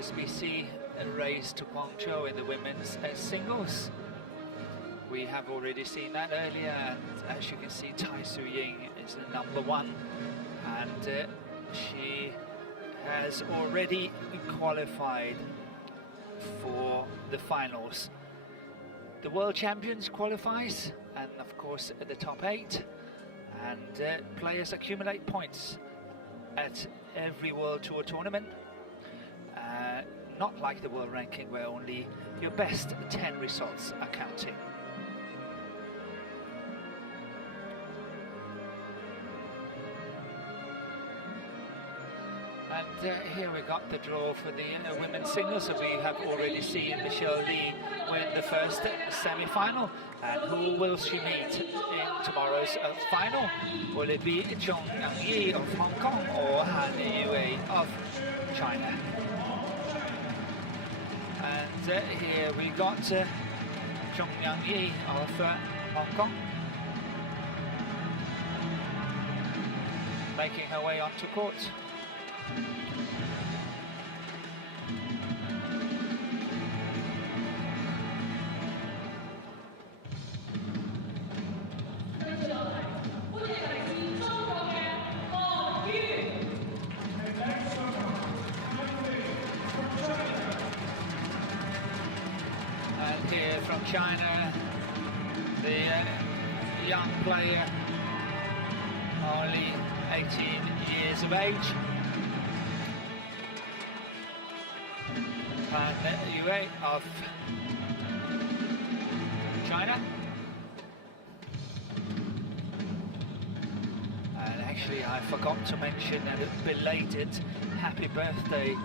HSBC race to Guangzhou in the women's singles. We have already seen that earlier, and as you can see, Tai Tzu Ying is the #1, and she has already qualified for the finals. The world champions qualifies, and of course the top 8, and players accumulate points at every World Tour tournament. Not like the world ranking where only your best 10 results are counting. And here we got the draw for the women's singles. So we have already seen Michelle Lee win the first semi-final. And who will she meet in tomorrow's final? Will it be CHEUNG Ngan Yi of Hong Kong or HAN Yue of China? And here we got CHEUNG Ngan Yi of Hong Kong making her way onto court. And here from China, the young player, only 18 years of age, HAN Yue of China. And actually I forgot to mention a belated happy birthday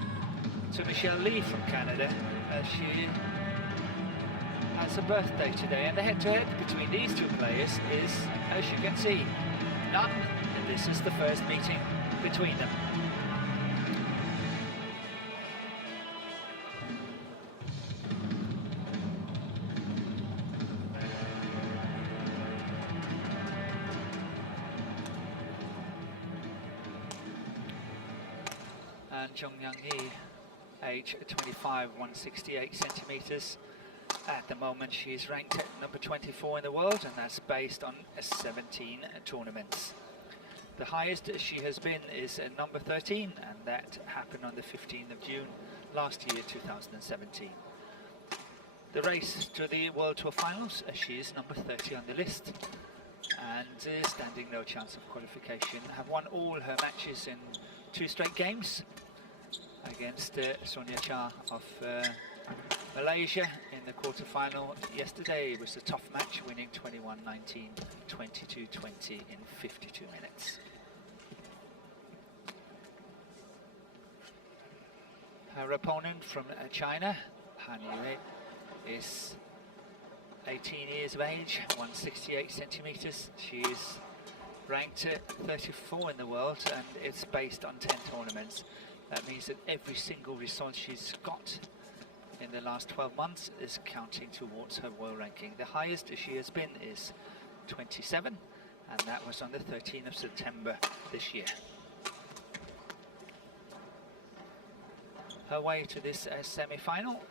to Michelle Lee from Canada, as she has a birthday today, and the head-to-head between these two players is, as you can see, none. And this is the first meeting between them. And CHEUNG Ngan Yi, age 25, 168 centimeters. At the moment, she is ranked at number 24 in the world, and that's based on 17 tournaments. The highest she has been is number 13, and that happened on the 15th of June last year, 2017. The race to the World Tour finals, she is number 30 on the list, and standing no chance of qualification. Have won all her matches in 2 straight games against Sonia Cha of Malaysia in the quarterfinal yesterday. It was a tough match, winning 21-19, 22-20 in 52 minutes. Her opponent from China, HAN Yue, is 18 years of age, 168 centimeters. She is ranked 34 in the world, and it's based on 10 tournaments. That means that every single result she's got in the last 12 months is counting towards her world ranking. The highest she has been is 27, and that was on the 13th of September this year. Her way to this semi-final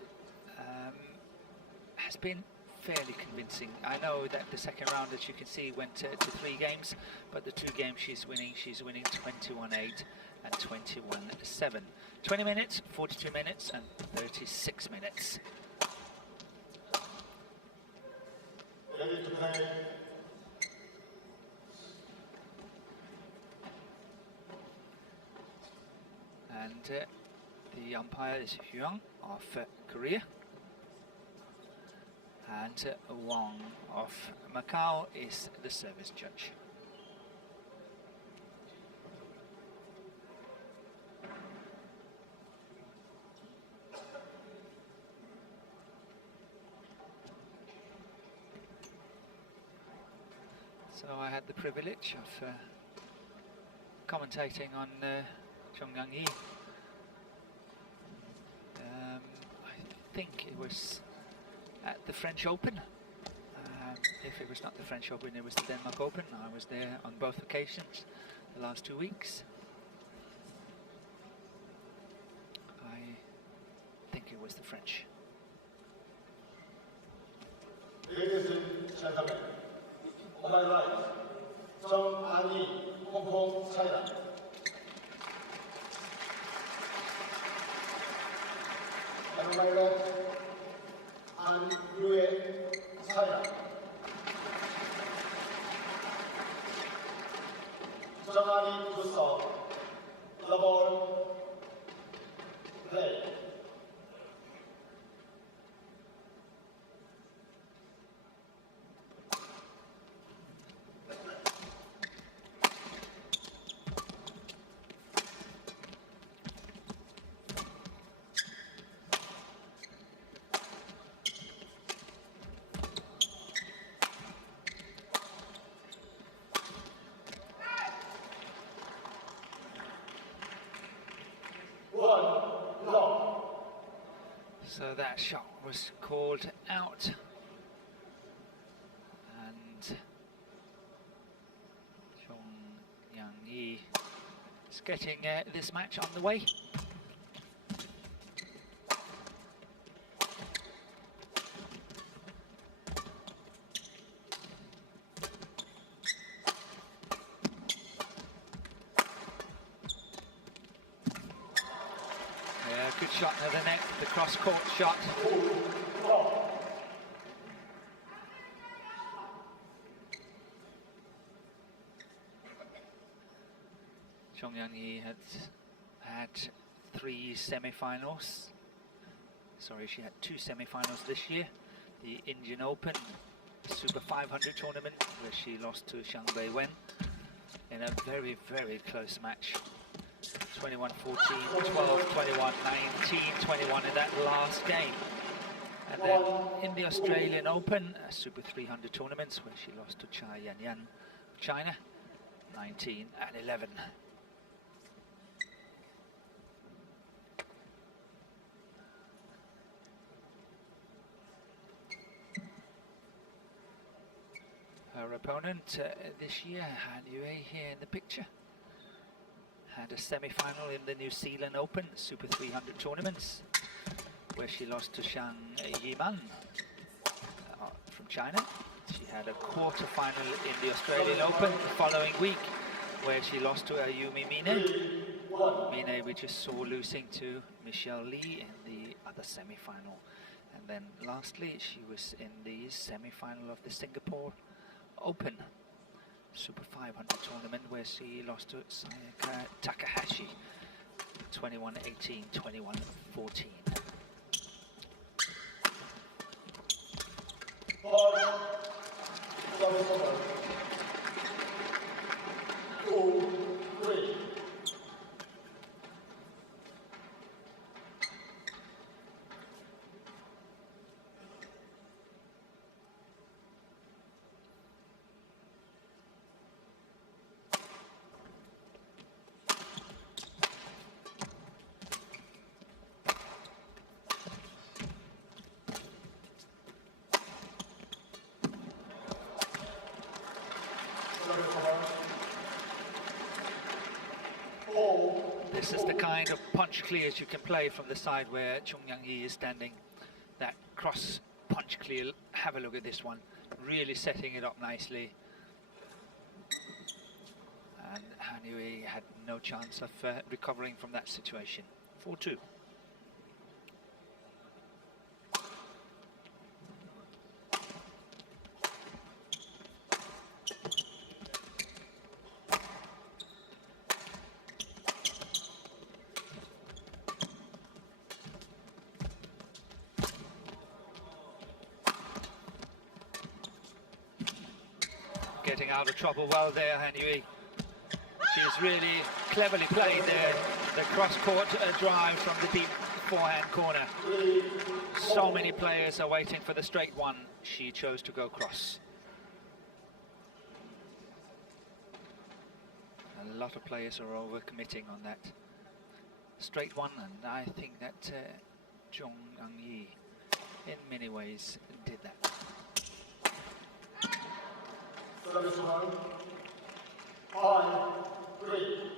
has been fairly convincing. I know that the second round, as you can see, went to 3 games, but the 2 games she's winning 21-8 and 21-7. 20 minutes, 42 minutes, and 36 minutes. And the umpire is Hyung of Korea, and Wang of Macau is the service judge. So I had the privilege of commentating on CHEUNG Ngan Yi. I think it was at the French Open. If it was not the French Open, it was the Denmark Open. I was there on both occasions the last 2 weeks. I with the French. Ladies and gentlemen, on my right, CHEUNG Ngan Yi, Hong Kong, China. And on my left, HAN Yue, China. CHEUNG Ngan Yi to serve. The ball, play. So that shot was called out, and CHEUNG Ngan Yi is getting this match on the way. Good shot to the net, the cross-court shot. CHEUNG Ngan Yi had 3 semi-finals. Sorry, she had 2 semi-finals this year. The Indian Open Super 500 tournament, where she lost to Zhang Wen in a very, very close match. 21-14, 12-21, 19-21 in that last game. And then in the Australian Open, Super 300 tournaments, where she lost to Chai Yan of China, 19-11. Her opponent this year, Han Yue, here in the picture, had a semi-final in the New Zealand Open Super 300 tournaments, where she lost to Zhang Yiman from China. She had a quarter-final in the Australian Open the following week, where she lost to Ayumi Mine. Mine we just saw losing to Michelle Lee in the other semi-final. And then lastly, she was in the semi-final of the Singapore Open Super 500 tournament, where she lost to Sayaka Takahashi, 21-18, 21-14. This is the kind of punch clears you can play from the side where CHEUNG Ngan Yi is standing. That cross punch clear, have a look at this one. Really setting it up nicely. And Han Yue had no chance of recovering from that situation. 4-2. Getting out of trouble well there, Han Yue. She's really cleverly played the cross-court drive from the deep forehand corner. So many players are waiting for the straight one. She chose to go cross. A lot of players are over-committing on that straight one, and I think that CHEUNG Ngan Yi, in many ways, did that. Service 1, 5-3.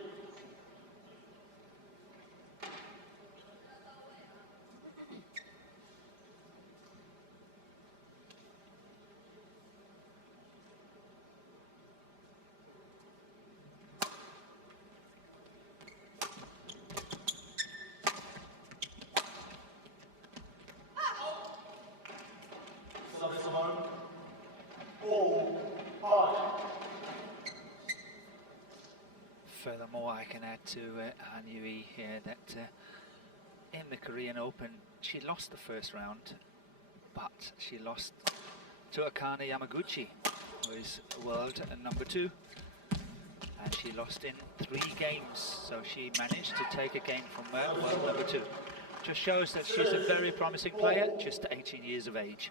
more I can add to Han Yue here, that in the Korean Open, she lost the first round, but she lost to Akane Yamaguchi, who is world number 2. And she lost in 3 games, so she managed to take a game from world number 2. Just shows that she's a very promising player, just 18 years of age.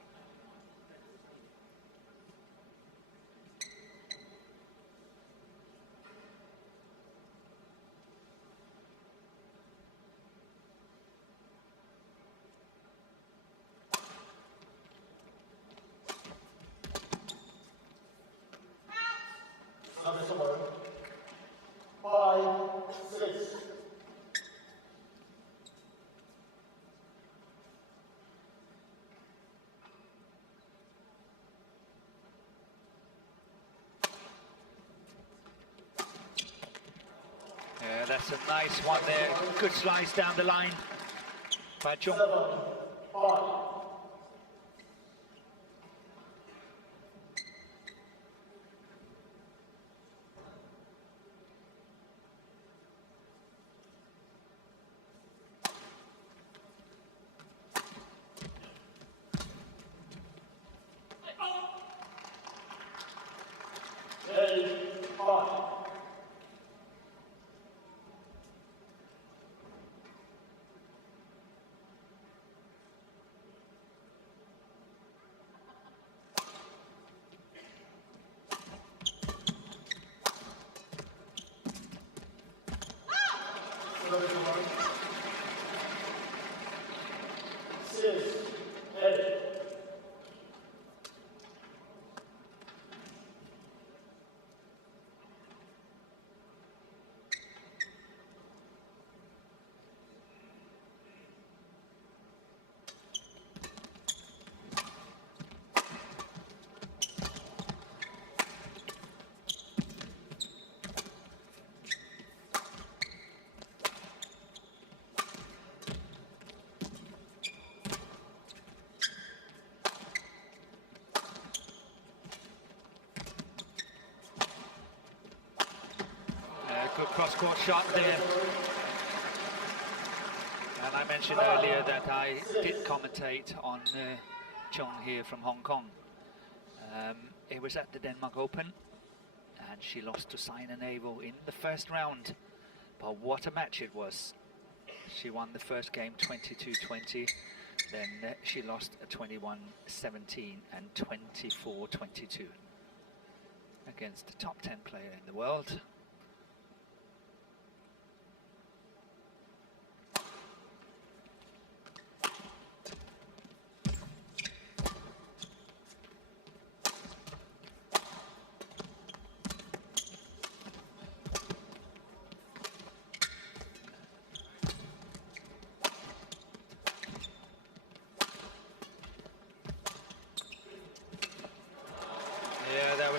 Yeah, that's a nice one there. Good slice down the line by Cheung. 7-5. Good cross-court shot there. And I mentioned earlier that I did commentate on Cheung here from Hong Kong. It was at the Denmark Open, and she lost to Sina Naval in the first round. But what a match it was. She won the first game 22-20, then she lost 21-17 and 24-22 against the top 10 player in the world.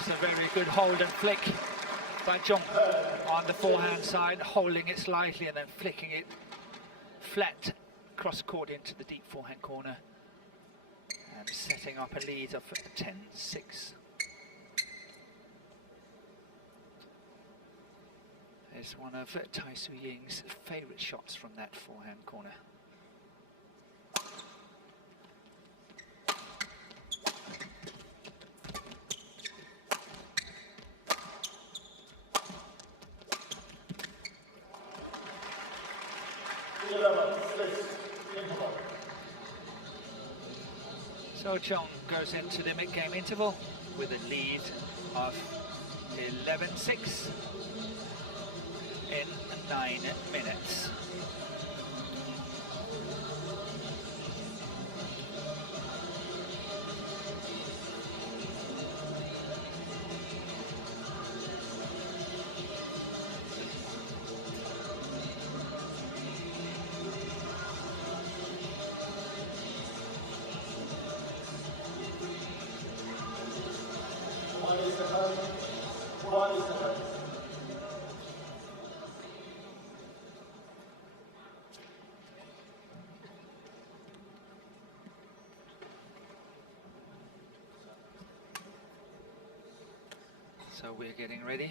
A very good hold and flick by Cheung on the forehand side, holding it slightly and then flicking it flat cross court into the deep forehand corner and setting up a lead of 10-6. It's one of Tai Tzu Ying's favourite shots from that forehand corner. So Cheung goes into the mid-game interval with a lead of 11-6 in 9 minutes. So we're getting ready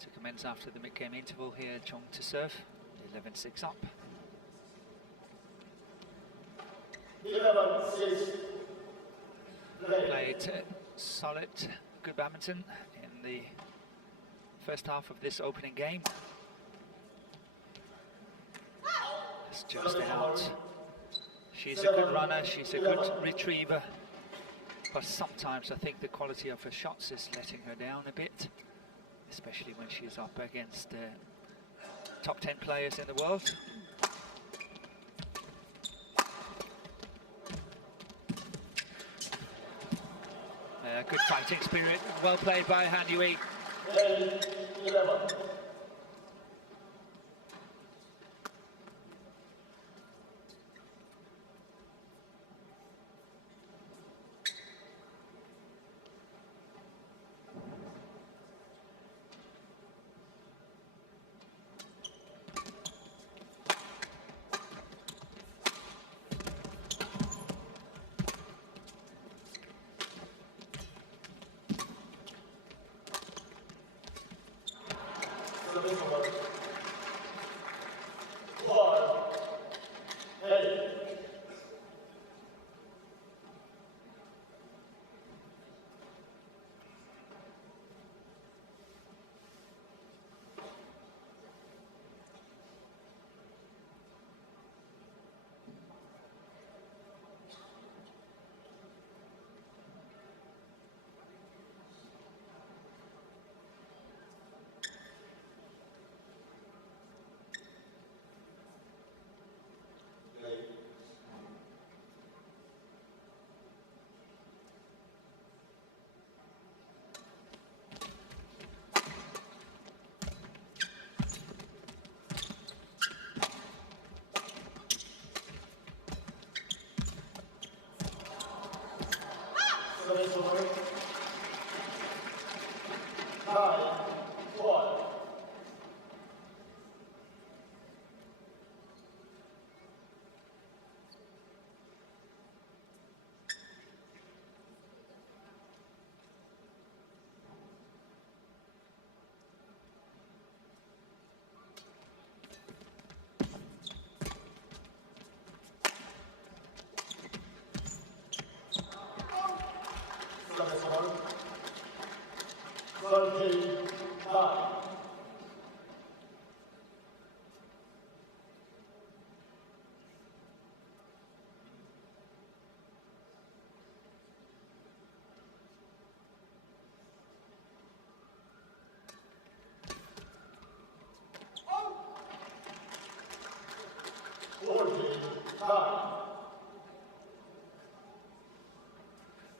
to comments after the mid-game interval here. Cheung to serve, 11-6 up. 11-6. Played solid, good badminton in the first half of this opening game. It's just out. She's a good runner, she's a good retriever, but sometimes I think the quality of her shots is letting her down a bit, especially when she's up against top 10 players in the world. Good fighting spirit, well played by Han Yue. 11.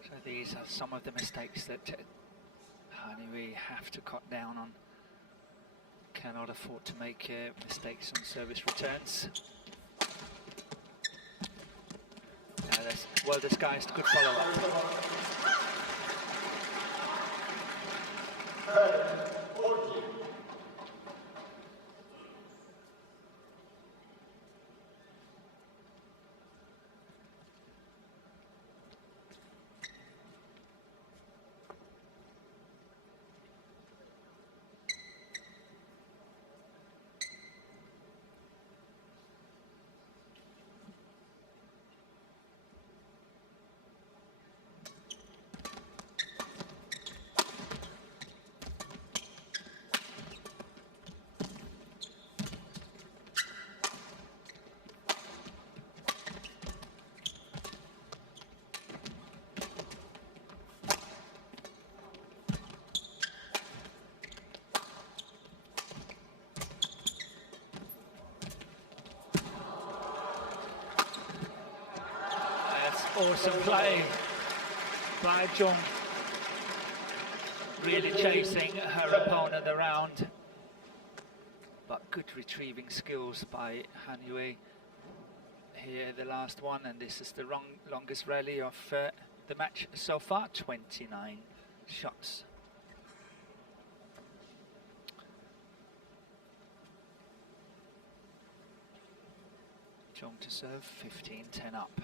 So these are some of the mistakes that Han Yue have to cut down on. Cannot afford to make mistakes on service returns. That's well disguised, good follow-up. Awesome play by Cheung, really chasing her opponent around, but good retrieving skills by Han Yue here, the last one, and this is the longest rally of the match so far, 29 shots. Cheung to serve, 15-10 up.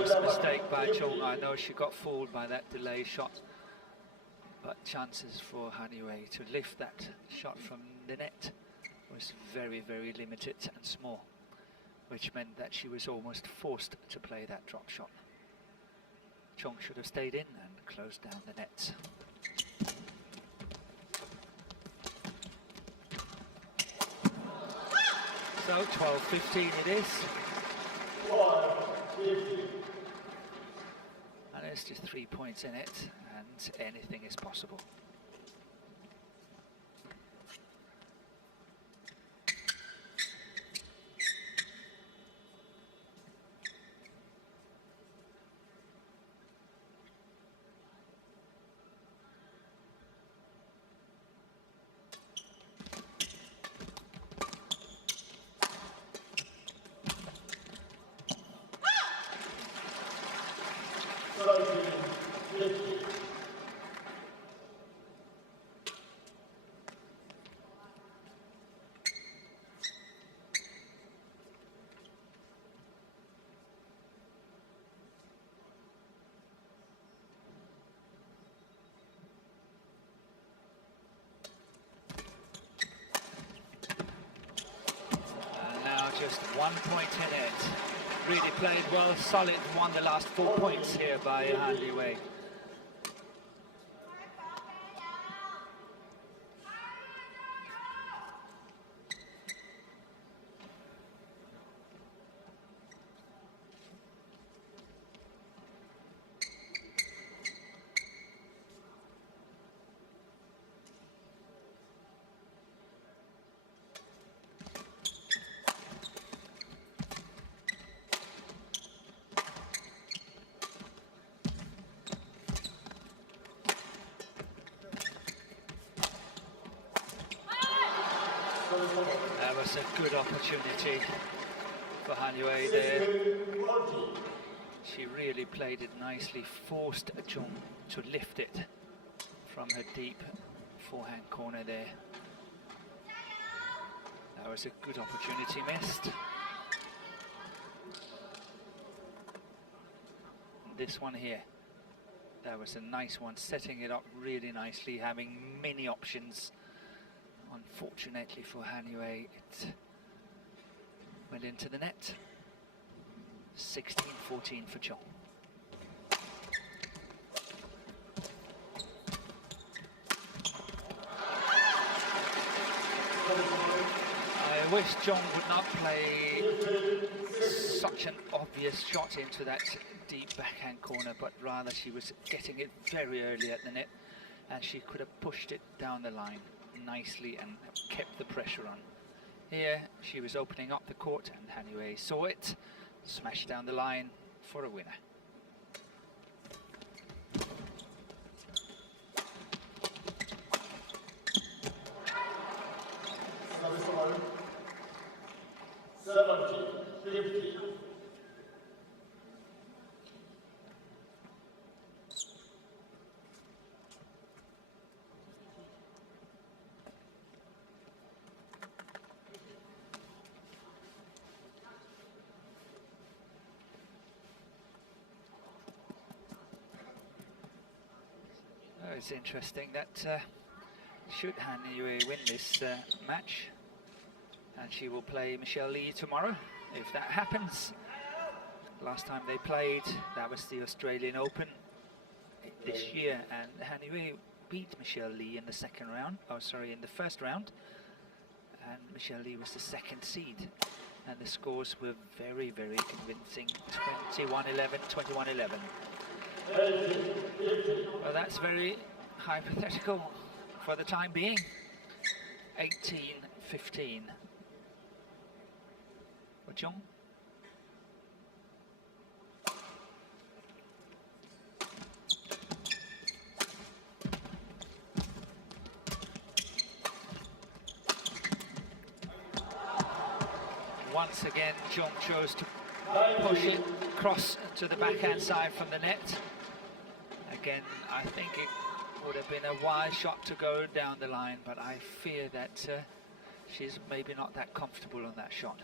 was a mistake by Cheung. I know she got fooled by that delay shot, but chances for Han Yue to lift that shot from the net was very, very limited and small, which meant that she was almost forced to play that drop shot. Cheung should have stayed in and closed down the net. So 12-15 it is. And there's just 3 points in it, and anything is possible. Just 1 point in it. Really played well, solid, won the last 4 points here by Han Yue. That was a good opportunity for Han Yue there. She really played it nicely, forced Cheung to lift it from her deep forehand corner there. That was a good opportunity missed. This one here, that was a nice one, setting it up really nicely, having many options. Unfortunately for Han Yue, it went into the net. 16-14 for Cheung. I wish Cheung would not play such an obvious shot into that deep backhand corner, but rather she was getting it very early at the net, and she could have pushed it down the line nicely and kept the pressure on. Here she was opening up the court, and Han Yue saw it, smashed down the line for a winner. It's interesting that should Han Yue win this match, and she will play Michelle Lee tomorrow, if that happens. Last time they played, that was the Australian Open this year, and Han Yue beat Michelle Lee in the in the first round, and Michelle Lee was the second seed, and the scores were very, very convincing. 21-11, 21-11. Well, that's very hypothetical for the time being. 18-15 for Cheung. Once again, Cheung chose to push it across to the backhand side from the net. Again, I think it would have been a wise shot to go down the line, but I fear that she's maybe not that comfortable on that shot.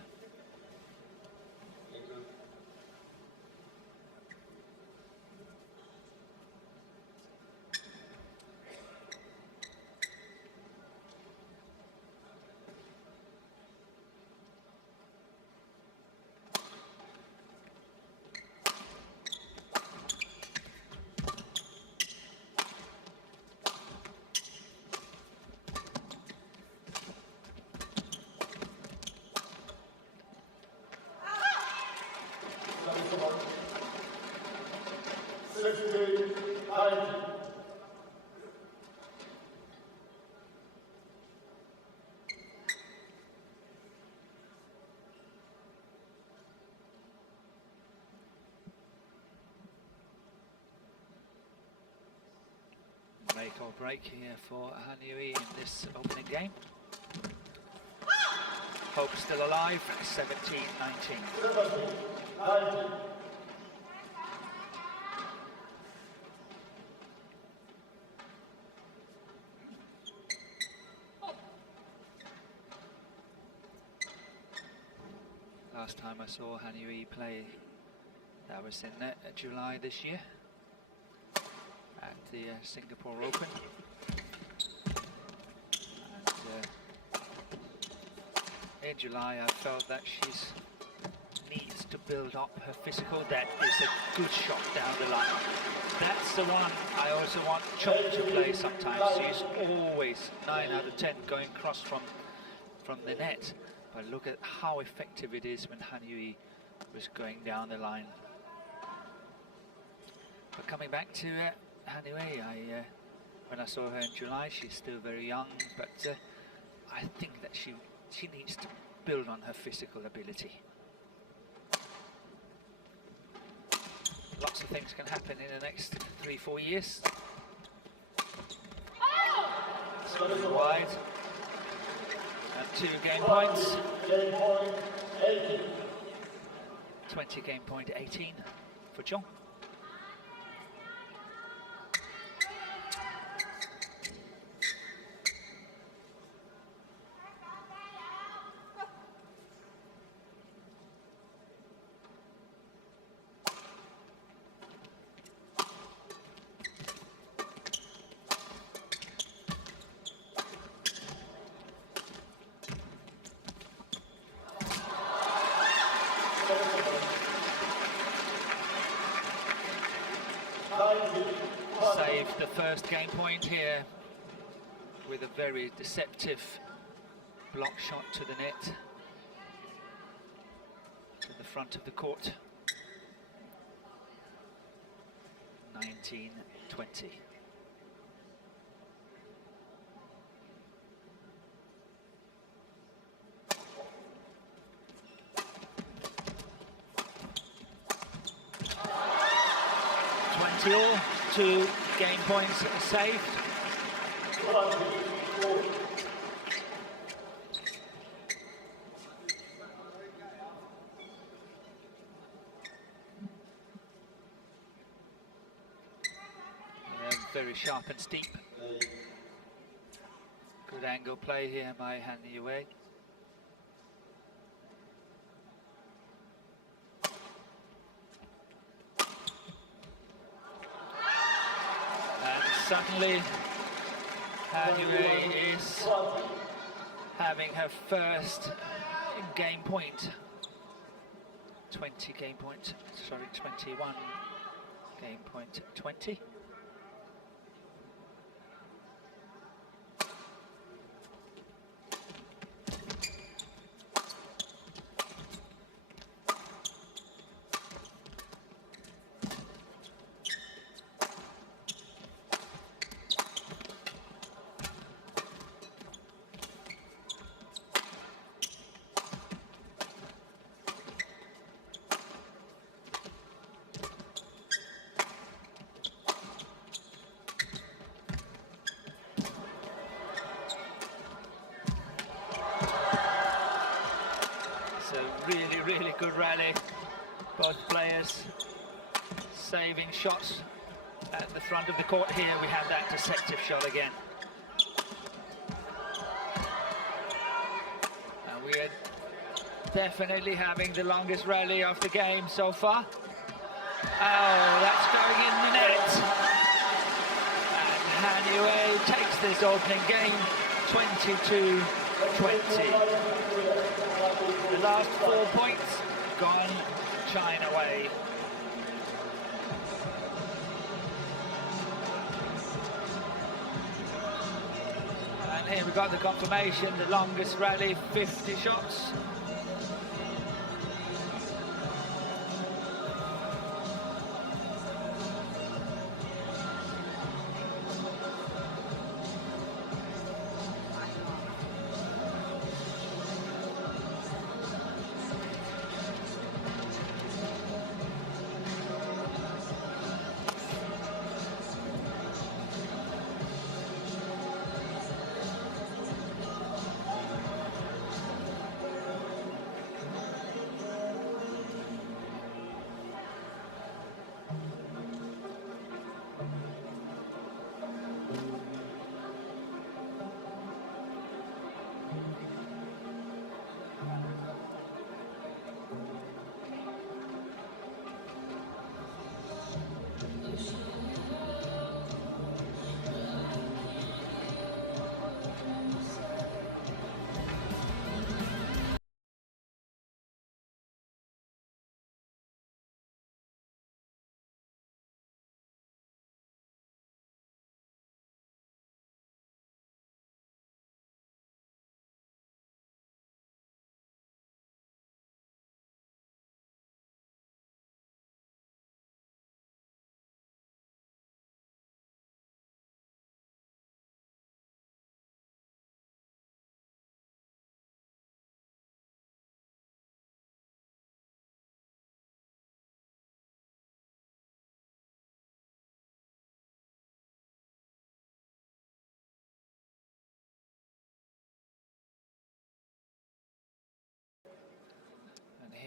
make or break here for Han Yue in this opening game. Hope still alive, 17-19. Last time I saw Han Yue play, that was in July this year at the Singapore Open. And, in July I felt that she needs to build up her physical. That is a good shot down the line. That's the one I also want CHEUNG to play sometimes. She's always 9 out of 10 going across from the net. But look at how effective it is when Han Yue was going down the line. But coming back to Han Yue, when I saw her in July, she's still very young, but I think that she needs to build on her physical ability. Lots of things can happen in the next 3-4 years. Wide. And 2 game points. 20 game point 18 for CHEUNG. Saved the first game point here with a very deceptive block shot to the net, to the front of the court. 19-20. All 2 game points saved. Yeah, very sharp and steep. Good angle play here by Han Yue. Suddenly, Han Yue is having her first game point. 21 game point 20. Really good rally. Both players saving shots at the front of the court. Here we have that deceptive shot again. And we are definitely having the longest rally of the game so far. Oh, that's going in the net. And Han Yue takes this opening game 22-20. The last 4 points gone China way. And here we got the confirmation, the longest rally, 50 shots.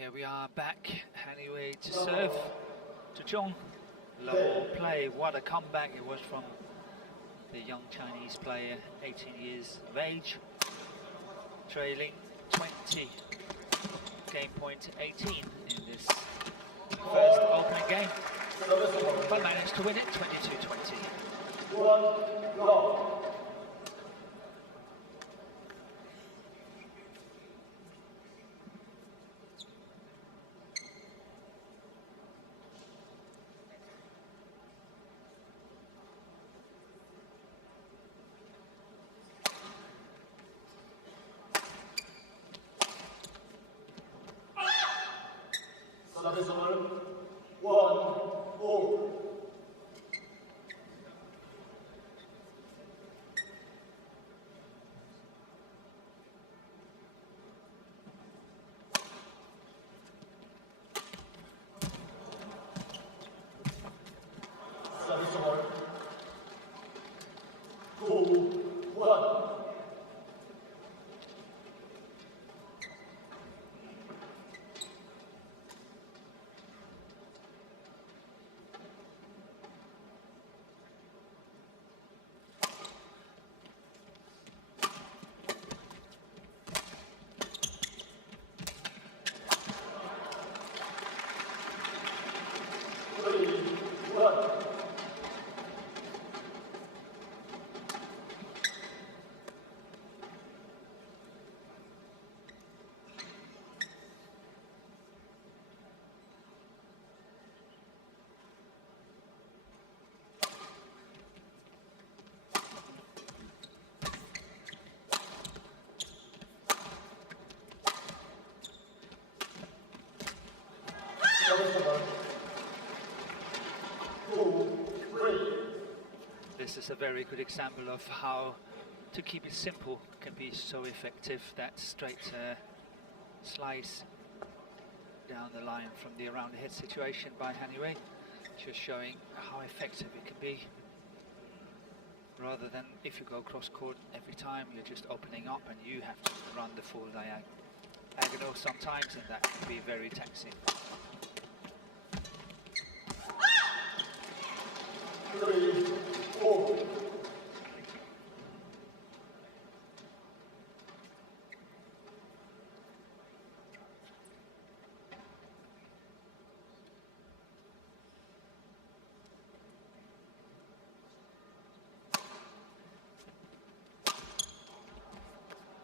here we are back. Han Yue to serve to CHEUNG. Low play. What a comeback it was from the young Chinese player, 18 years of age, trailing 20, game point 18 in this first opening game, but managed to win it 22-20. Service over 1-4. Service over 2-1. This is a very good example of how to keep it simple can be so effective. That straight slice down the line from the around the head situation by Han Yue, just showing how effective it can be. Rather than if you go cross court every time, you're just opening up and you have to run the full diagonal sometimes, and that can be very taxing. 3-4.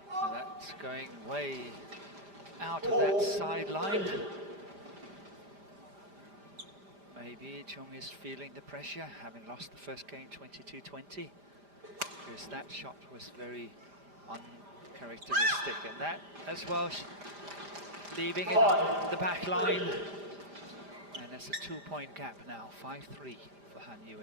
So that's going way out of that sideline. Maybe CHEUNG is feeling the pressure, having lost the first game 22-20, because that shot was very uncharacteristic, and that as well, leaving it on the back line, and it's a 2-point gap now, 5-3 for Han Yue.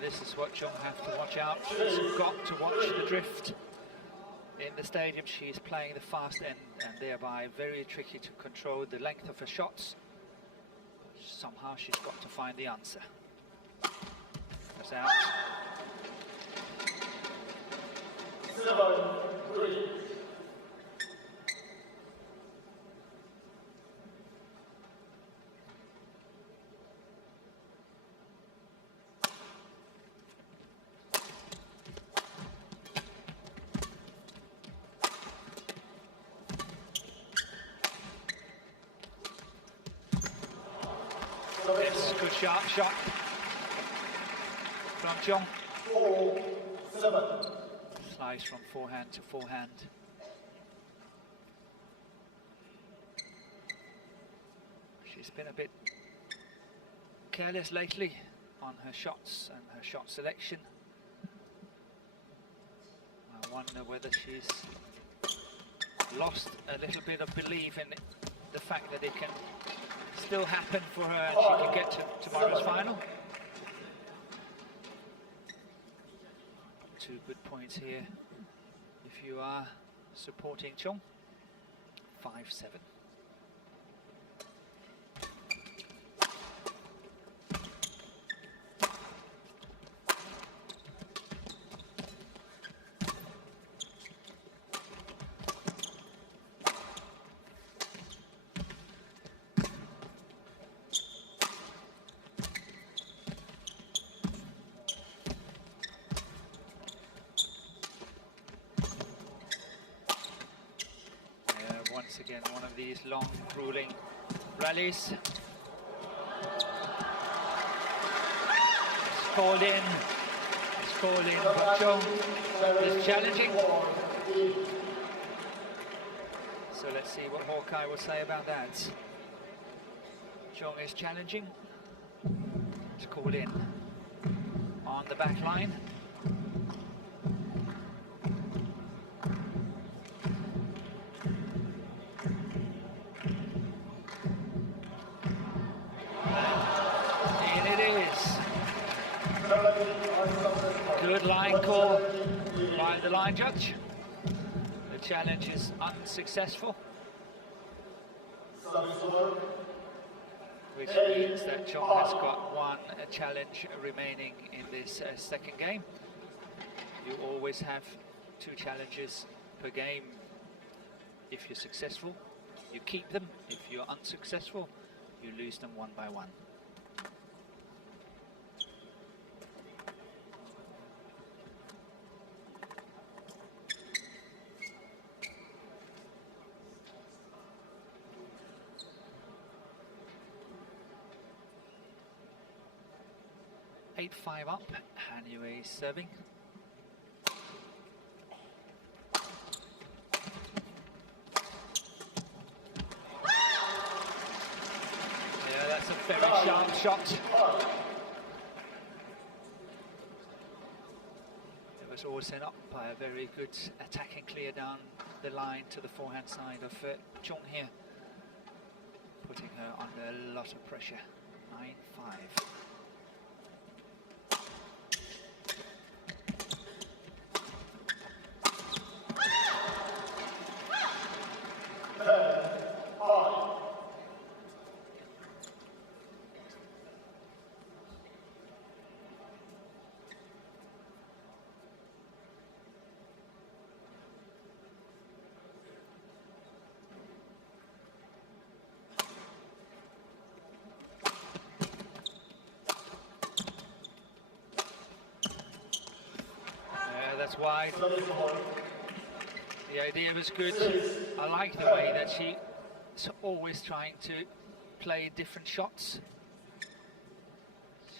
This is what CHEUNG have to watch out. She's got to watch the drift in the stadium. She's playing the fast end and thereby very tricky to control the length of her shots. Somehow she's got to find the answer. That's out. 7-3. Yes, good sharp shot from CHEUNG. 4-7. Slice from forehand to forehand. She's been a bit careless lately on her shots and her shot selection. I wonder whether she's lost a little bit of belief in the fact that it can still happen for her and she can get to tomorrow's final. 2 good points here if you are supporting CHEUNG. 5-7. Again, one of these long, grueling rallies. It's called in. It's called in, but CHEUNG is challenging. So let's see what Hawkeye will say about that. CHEUNG is challenging. It's called in on the back line. And it is. Good line call by the line judge. The challenge is unsuccessful, which means that CHEUNG has got one challenge remaining in this second game. You always have 2 challenges per game. If you're successful, you keep them. If you're unsuccessful, you lose them one by one. Eight 5 up, Han Yue is serving. Yeah, that's a very sharp shot. It was also up by a very good attacking clear down the line to the forehand side of CHEUNG here, putting her under a lot of pressure. 9-5. That's wide. The idea was good. I like the way that she's always trying to play different shots.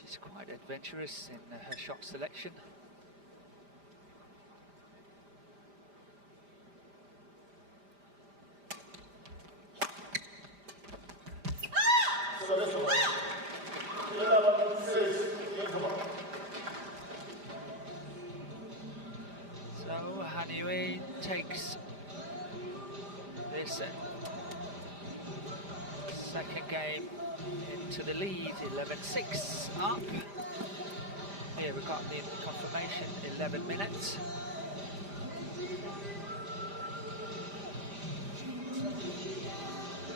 She's quite adventurous in her shot selection. So Han Yue takes this second game into the lead, 11-6 up. Here we've got the confirmation, 11 minutes.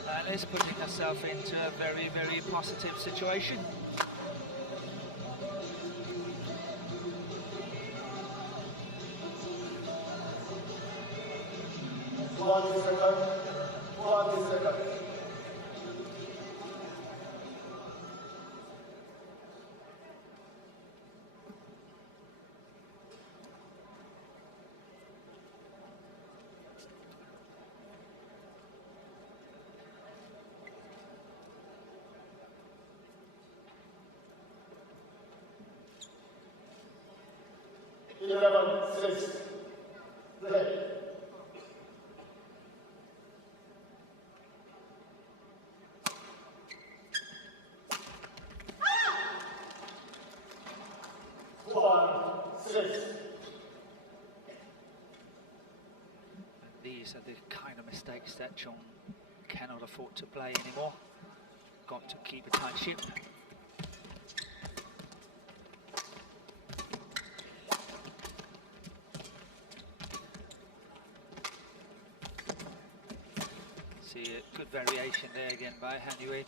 And is putting herself into a very, very positive situation. These are the kind of mistakes that CHEUNG cannot afford to play anymore. Got to keep a tight ship. See a good variation there again by Han Yue.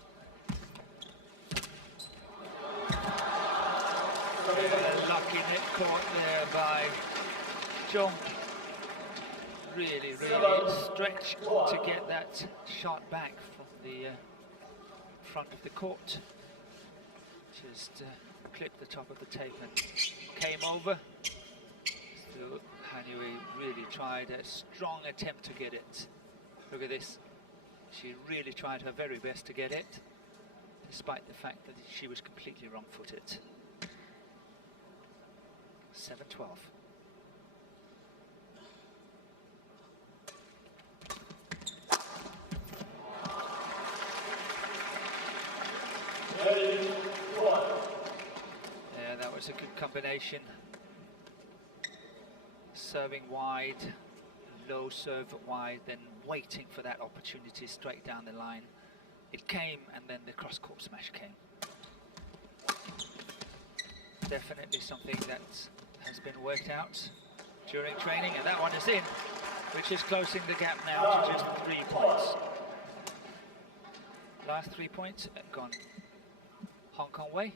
A lucky net caught there by CHEUNG. Really stretched to get that shot back from the front of the court. Just clipped the top of the tape and came over. Still, Han Yue really tried a strong attempt to get it. Look at this. She really tried her very best to get it, despite the fact that she was completely wrong-footed. 7-12. Yeah, that was a good combination. Serving wide, low serve wide, then waiting for that opportunity straight down the line. It came, and then the cross-court smash came. Definitely something that has been worked out during training, and that one is in, which is closing the gap now to just 3 points. Last 3 points have gone Hong Kong way.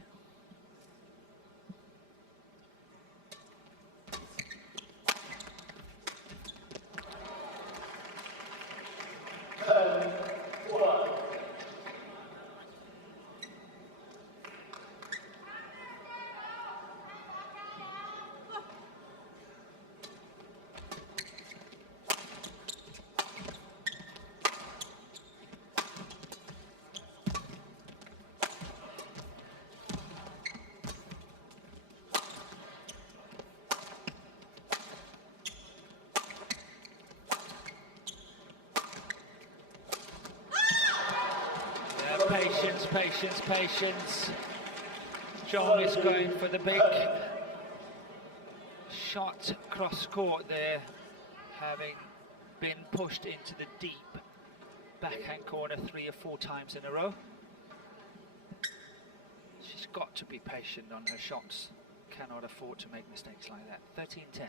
Patience, patience, patience. Cheung is going for the big shot cross court there, having been pushed into the deep backhand corner 3 or 4 times in a row. She's got to be patient on her shots. Cannot afford to make mistakes like that. 13-10.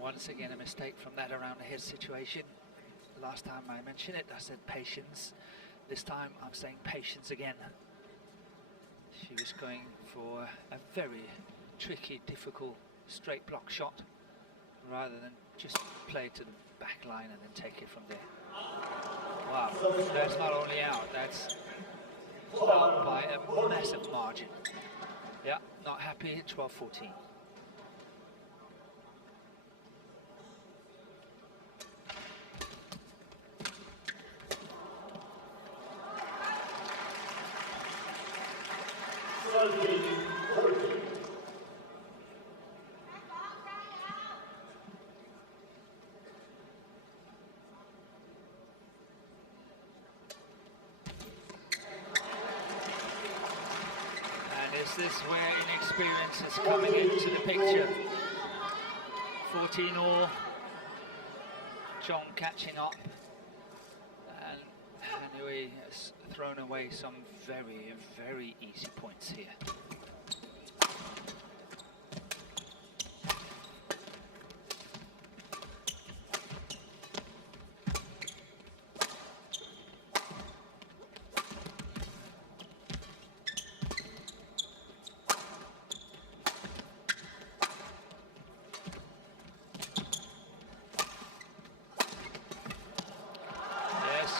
Once again, a mistake from that around the head situation. Last time I mentioned it, I said patience. This time I'm saying patience again. She was going for a very tricky, difficult straight block shot, rather than just play it to the back line and then take it from there. Wow, that's not only out, that's out by a massive margin. Yeah, not happy, 12-14. Is this where inexperience is coming into the picture? 14-all, Cheung catching up, and Han Yue has thrown away some very, very easy points here.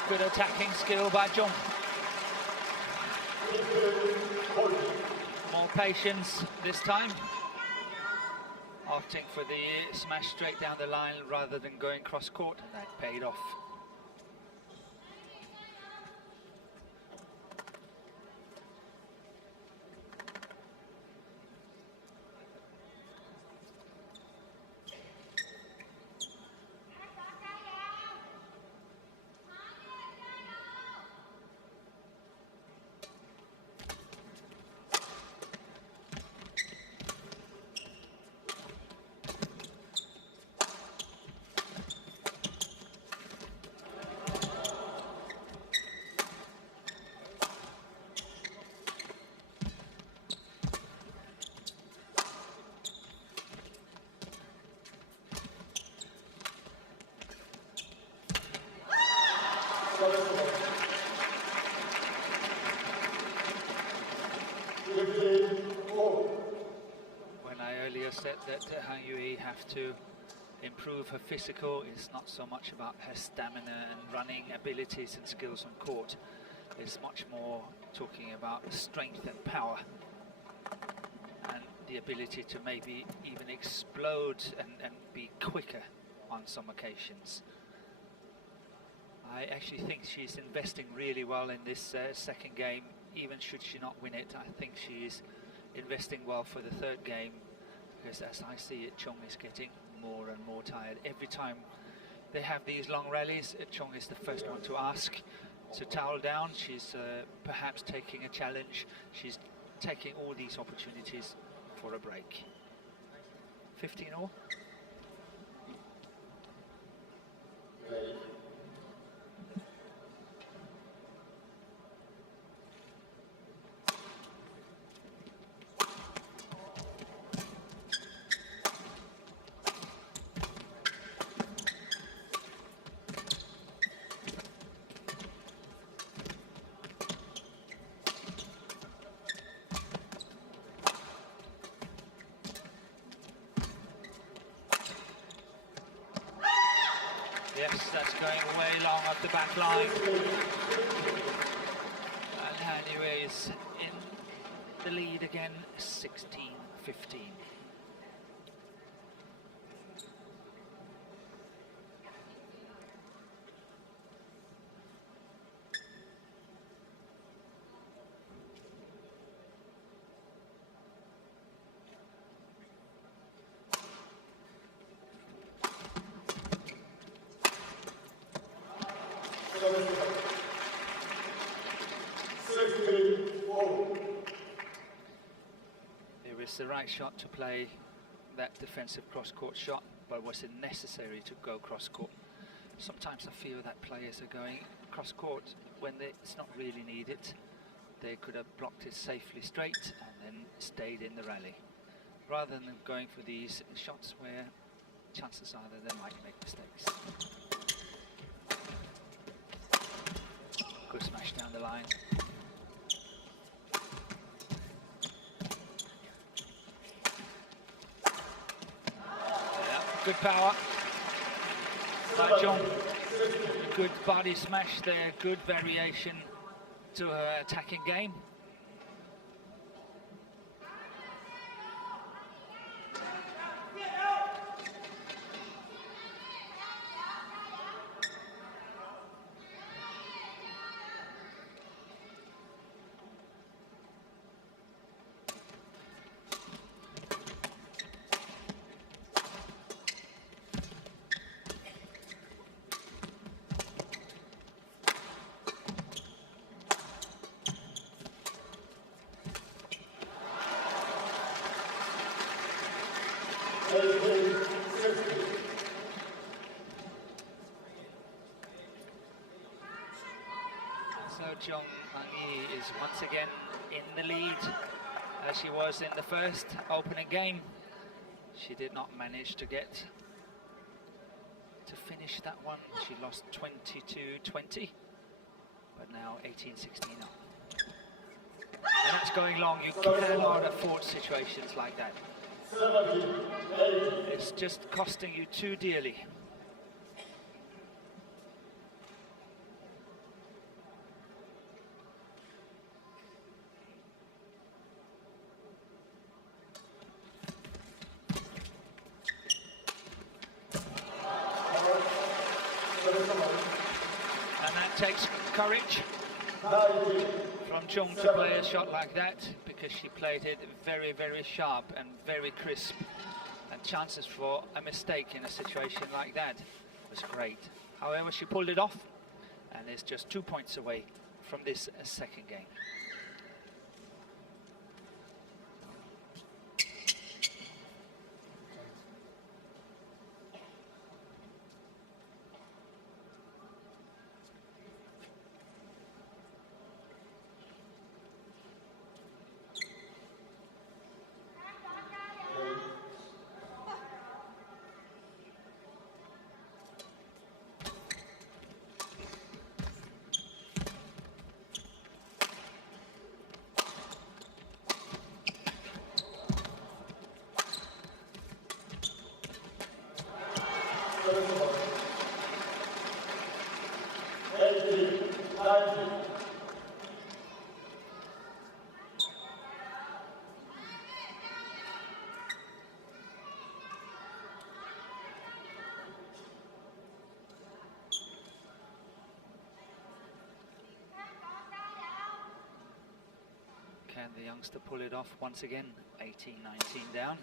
Good attacking skill by Cheung. More patience this time. Opting for the smash straight down the line rather than going cross court. That paid off. earlier said that Han Yue have to improve her physical. It's not so much about her stamina and running abilities and skills on court. It's much more talking about strength and power and the ability to maybe even explode and be quicker on some occasions. I actually think she's investing really well in this second game. Even should she not win it, I think she is investing well for the third game, because as I see it, Cheung is getting more and more tired. Every time they have these long rallies, Cheung is the first one to ask to towel down. She's perhaps taking a challenge. She's taking all these opportunities for a break. 15 all. Yes, that's going way long up the back line. And Han Yue is in the lead again, 16-15. It was the right shot to play that defensive cross-court shot, but was it necessary to go cross-court? Sometimes I feel that players are going cross-court when it's not really needed. They could have blocked it safely straight and then stayed in the rally, rather than going for these shots where chances are that they might make mistakes. Good smash down the line. Yeah, good power by Cheung. Good body smash there, good variation to her attacking game. So CHEUNG Ngan Yi is once again in the lead, as she was in the first opening game. She did not manage to get to finish that one. She lost 22-20, but now 18-16 up. And that's going long. You cannot afford situations like that. It's just costing you too dearly. And that takes courage from Cheung to play a shot like that, because she played it very, very sharp and very crisp. And chances for a mistake in a situation like that was great. However, she pulled it off and is just 2 points away from this second game. Can the youngster pull it off once again? 18-19 down.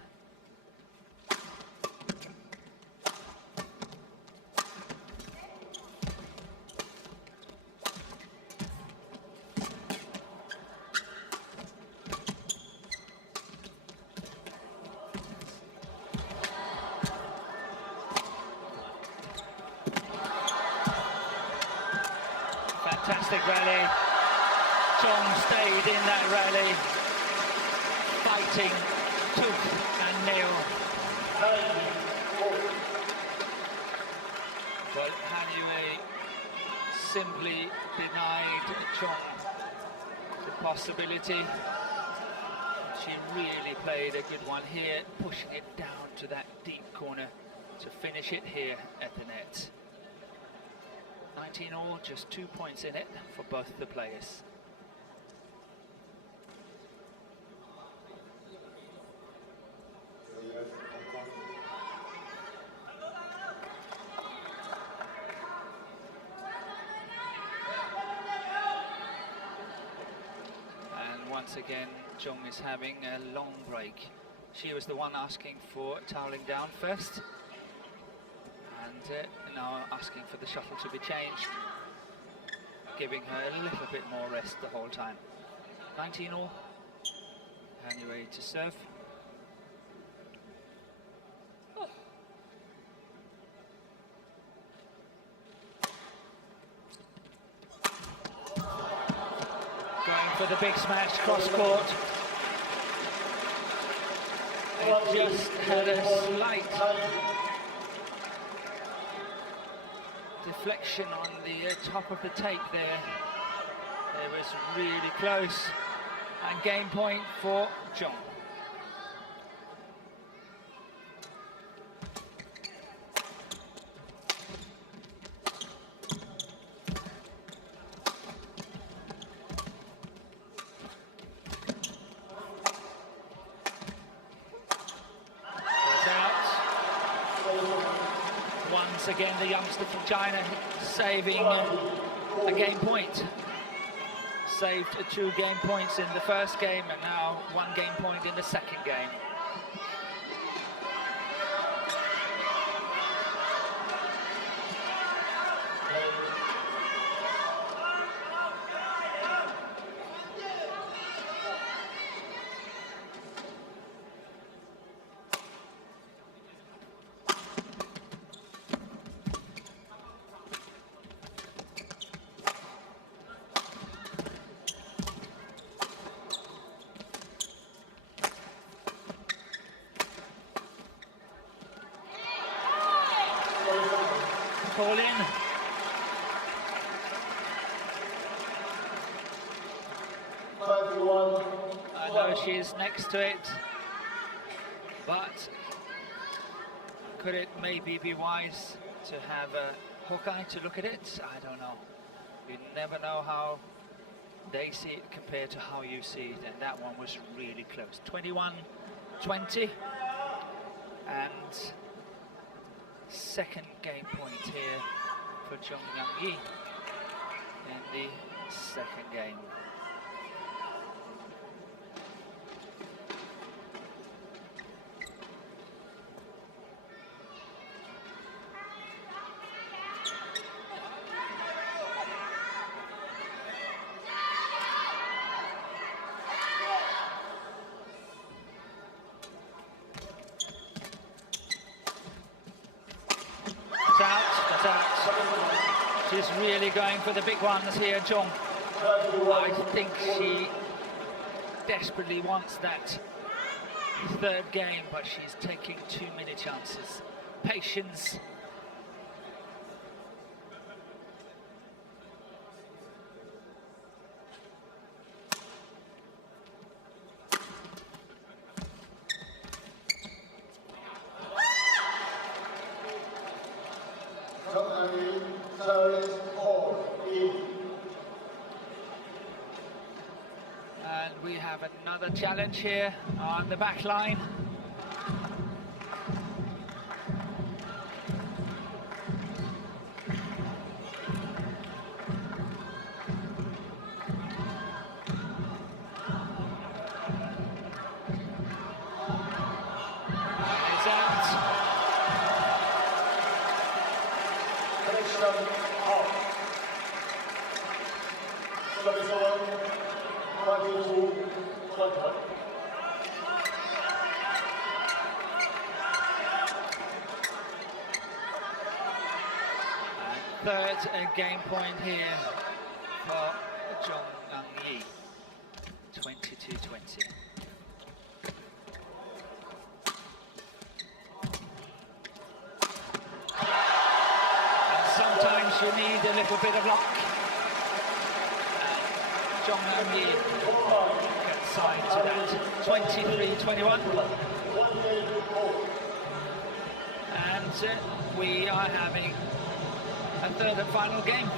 Fantastic rally. Cheung stayed in that rally, fighting tooth and nail. But Han Yue simply denied Cheung the possibility. She really played a good one here, pushing it down to that deep corner to finish it here at the net. 19 all, just 2 points in it for both the players. And once again, Cheung is having a long break. She was the one asking for toweling down first. And now asking for the shuttle to be changed, giving her a little bit more rest the whole time. 19 all, Han Yue to serve. Going for the big smash cross court. It just had a slight deflection on the top of the tape there. It was really close. And game point for Cheung. Once again, the youngster from China saving a game point. Saved 2 game points in the first game and now 1 game point in the second game. Call in. I know she's next to it, but could it maybe be wise to have a Hawkeye to look at it? I don't know. You never know how they see it compared to how you see it, and that one was really close. 21-20, and second game point here for CHEUNG Ngan Yi in the second game. She's really going for the big ones here, Cheung. I think she desperately wants that third game, but she's taking too many chances. Patience. And we have another challenge here on the back line. third game point here for CHEUNG Ngan Yi, 22-20. And sometimes you need a little bit of luck. CHEUNG Ngan Yi gets side to that, 23-21. And we are having a third and final game.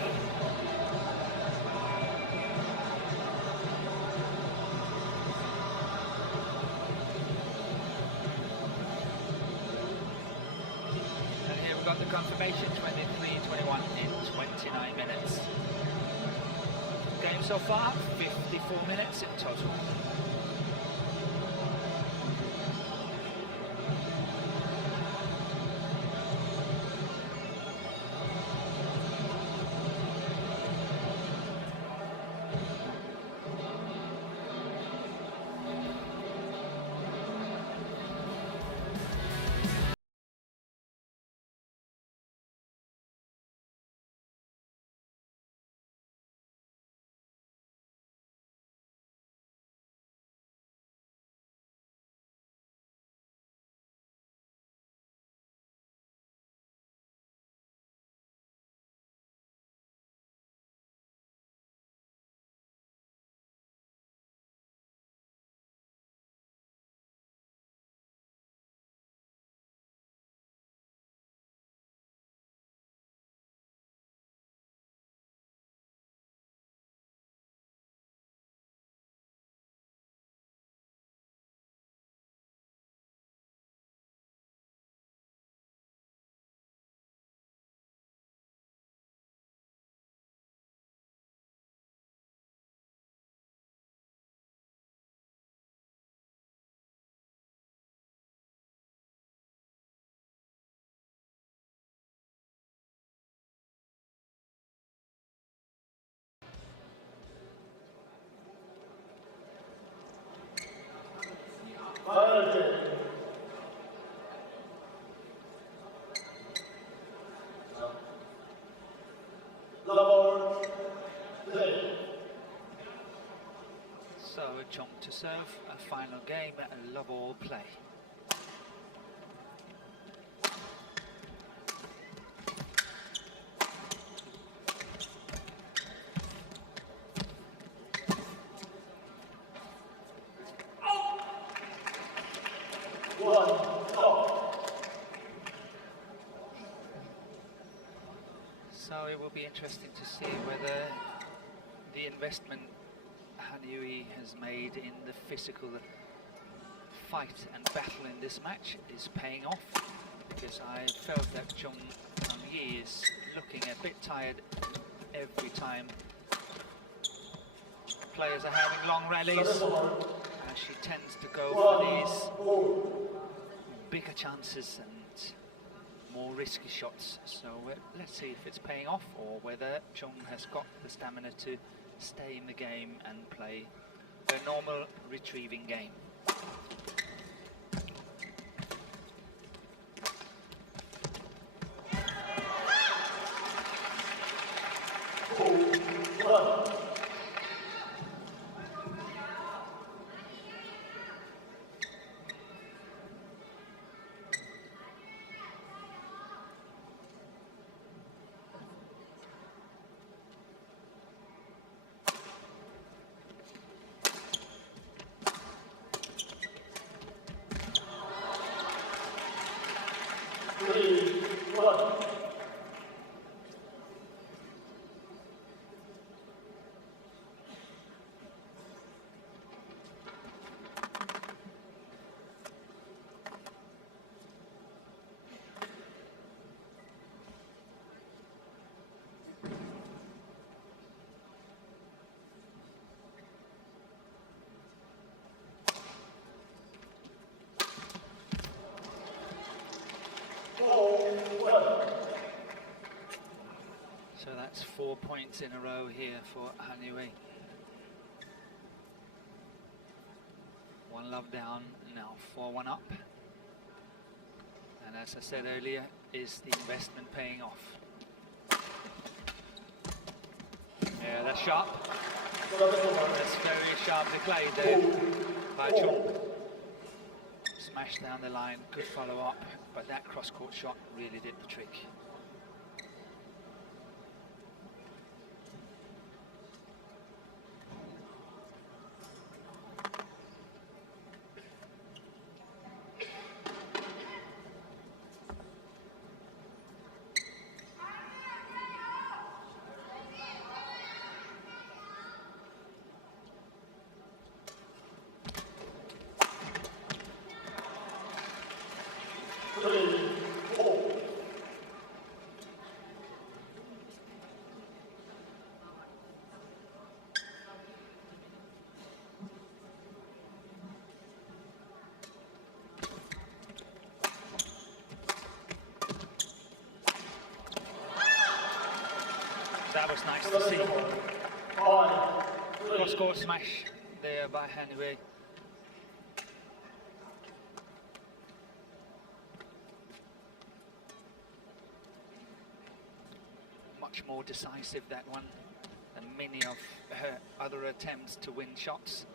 And here we've got the confirmation, 23-21 in 29 minutes. Game so far, 54 minutes in total. So CHEUNG to serve, a final game, a love all play. So it will be interesting to see whether the investment HAN Yue has made in the physical fight and battle in this match is paying off, because I felt that CHEUNG Ngan Yi is looking a bit tired every time. Players are having long rallies, and she tends to go for these bigger chances and more risky shots. So let's see if it's paying off, or whether CHEUNG has got the stamina to stay in the game and play a normal retrieving game. So that's 4 points in a row here for HAN Yue. One love down, now 4-1 up. And as I said earlier, is the investment paying off? Yeah, that's sharp. That's very sharply played there by Cheung. Smash down the line, good follow up, but that cross-court shot really did the trick. That was nice to see. Cross-court smash there by HAN Yue. Much more decisive, that one, than many of her other attempts to win shots.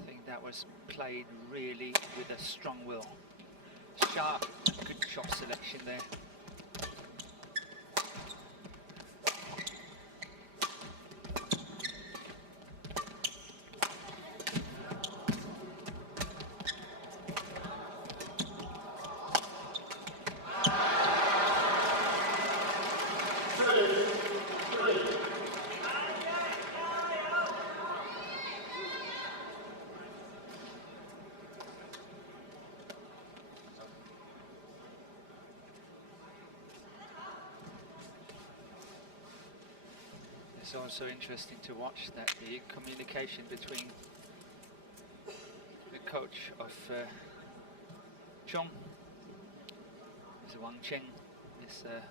I think that was played really with a strong will. Sharp, good shot selection there. It's also interesting to watch that the communication between the coach of Cheung, Wang Cheng, is a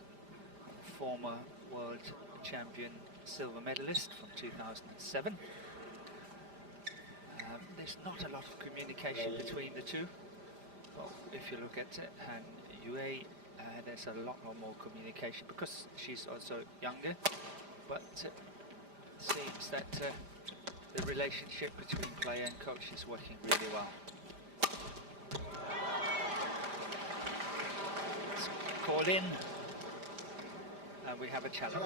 former world champion silver medalist from 2007. There's not a lot of communication between the two. Well, if you look at HAN Yue, there's a lot more communication because she's also younger. But it seems that the relationship between player and coach is working really well. It's called in, and we have a challenge.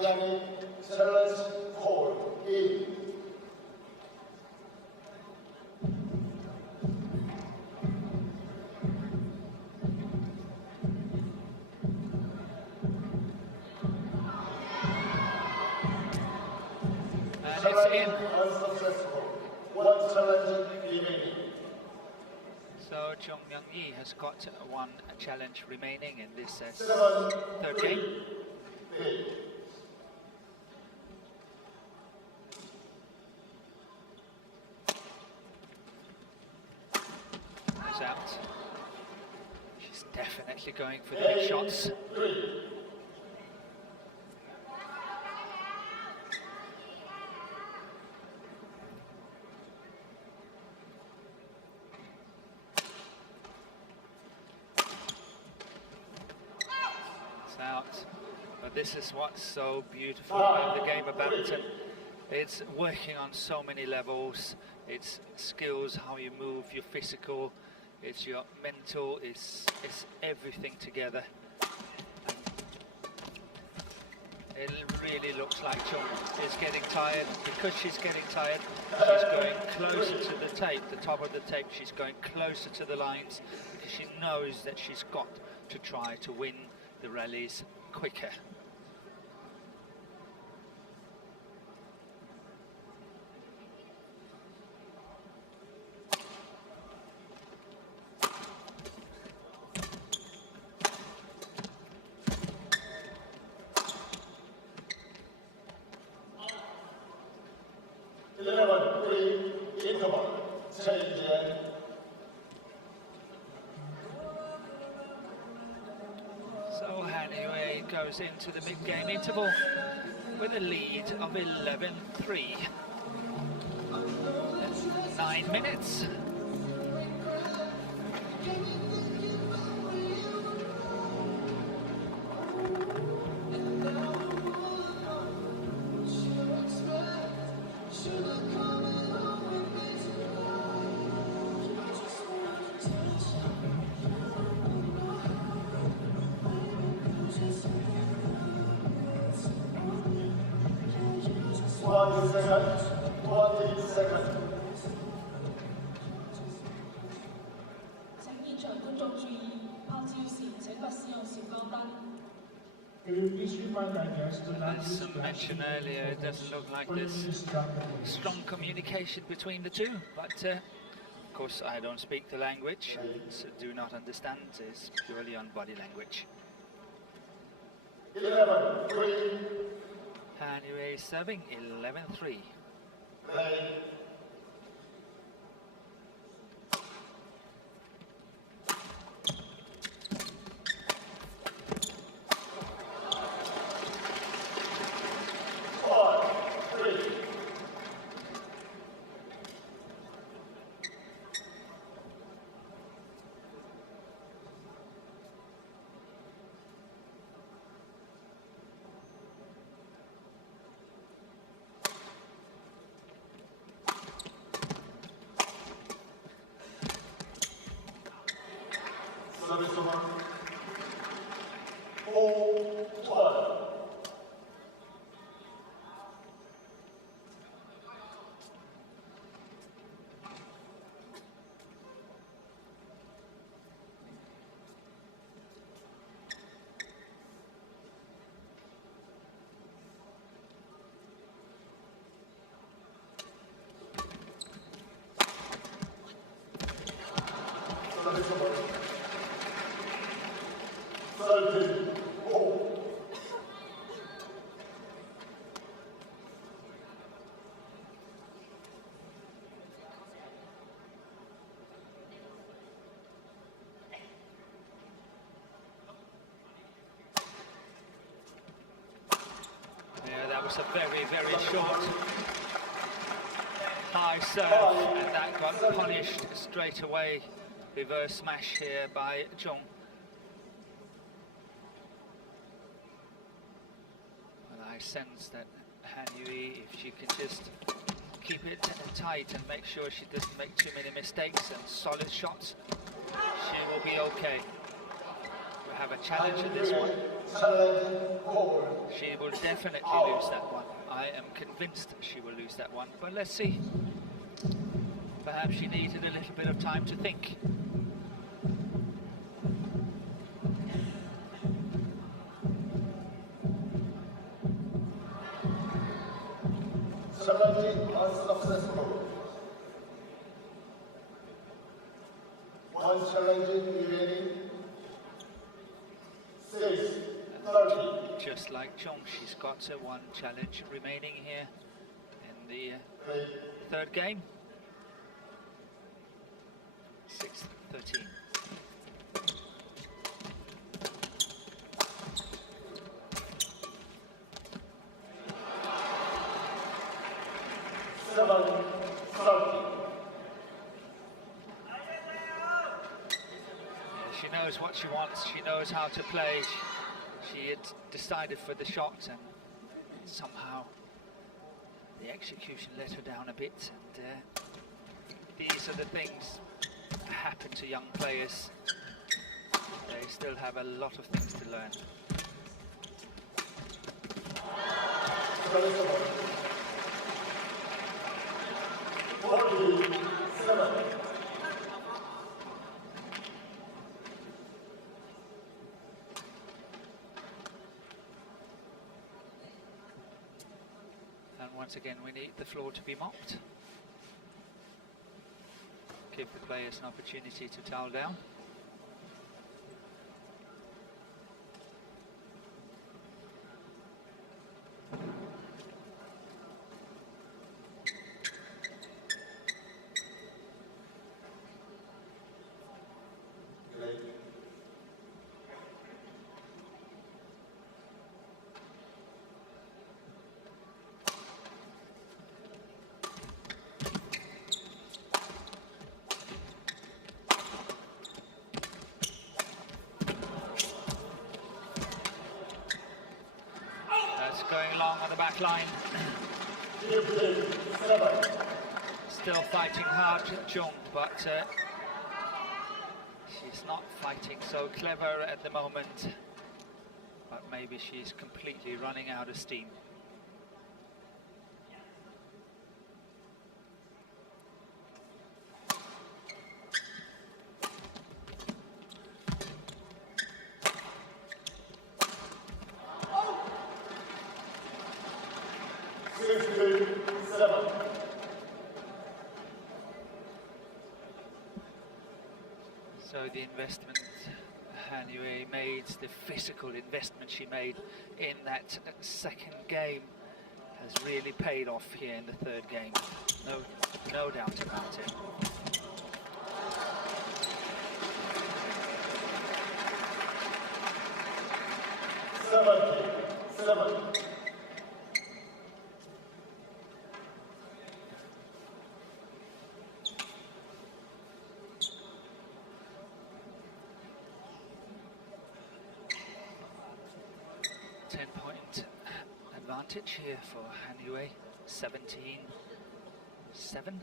So CHEUNG Ngan Yi has got one challenge remaining in this third game. It's out. She's definitely going for the big shots. Out, but this is what's so beautiful about the game of badminton. It's working on so many levels. It's skills, how you move, your physical, it's your mental, it's everything together. It really looks like Cheung is getting tired. Because she's getting tired, she's going closer to the tape, the top of the tape. She's going closer to the lines because she knows that she's got to try to win the rallies quicker. So HAN Yue goes into the mid-game interval with a lead of 11-3. 9 minutes. 20 seconds. 20 seconds. 請現場觀眾注意，拍照時請勿使用閃光燈。 As mentioned earlier, it doesn't look like there's strong communication between the two, but of course I don't speak the language, so do not understand. It's purely on body language. 11-3. Han Yue is serving 11-3. Play. Service over. 4-12. Service over. 13-4. Yeah, that was a very, very short high serve, and that got punished straight away. Reverse smash here by CHEUNG. Well, I sense that Han Yue, if she can just keep it tight and make sure she doesn't make too many mistakes and solid shots, she will be okay. We have a challenge in this one. She will definitely lose that one. I am convinced she will lose that one, but let's see. Perhaps she needed a little bit of time to think. Challenge unsuccessful. One challenge remaining. 6-30. Just like CHEUNG, she's got one challenge remaining here in the third game. 6-13. She knows what she wants, she knows how to play. She had decided for the shot, and somehow the execution let her down a bit. And these are the things that happen to young players. They still have a lot of things to learn. And once again, we need the floor to be mopped. Give the players an opportunity to towel down. Going long on the back line. Still fighting hard, CHEUNG, but she's not fighting so clever at the moment. But maybe she's completely running out of steam. the investment Han Yue made, the physical investment she made in that second game has really paid off here in the third game. No doubt about it. Seven. 10-point advantage here for Han Yue. 17-7,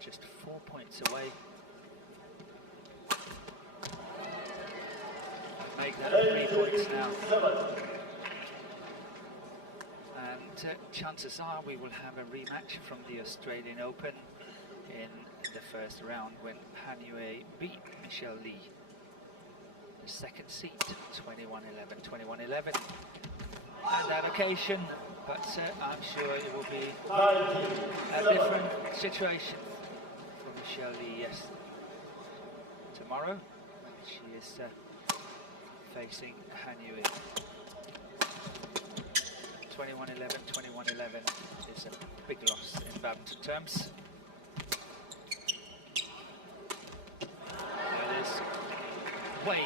just 4 points away. Make that 3 points now. And chances are we will have a rematch from the Australian Open in the first round when Han Yue beat Michelle Lee. The second seed, 21-11, 21-11. And that occasion, but I'm sure it will be a different situation for Michelle Lee, yes. Tomorrow, when she is facing Han Yue. 21-11, 21-11 is a big loss in badminton terms. That is way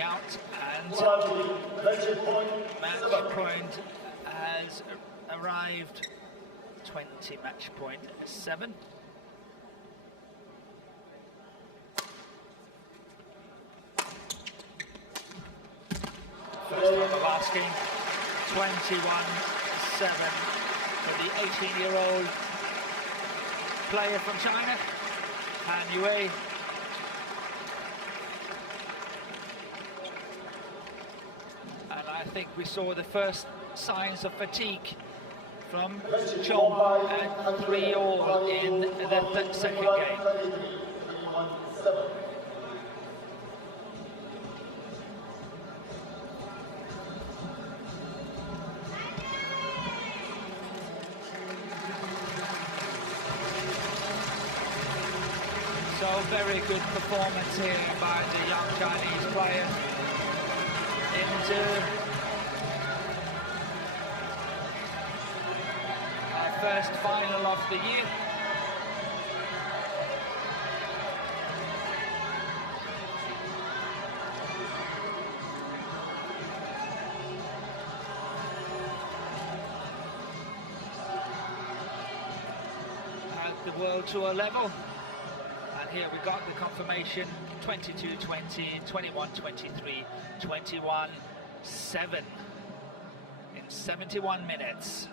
out, and match point has arrived. 20 match point 7. First time of asking. 21-7 for the 18-year-old player from China, Han Yue. And I think we saw the first signs of fatigue from CHEUNG at 3-all in the second game. So very good performance here by the young Chinese player into our first final of the year. At the World Tour level. And here we got the confirmation, 22-20, 21-23, 21-7 in 71 minutes.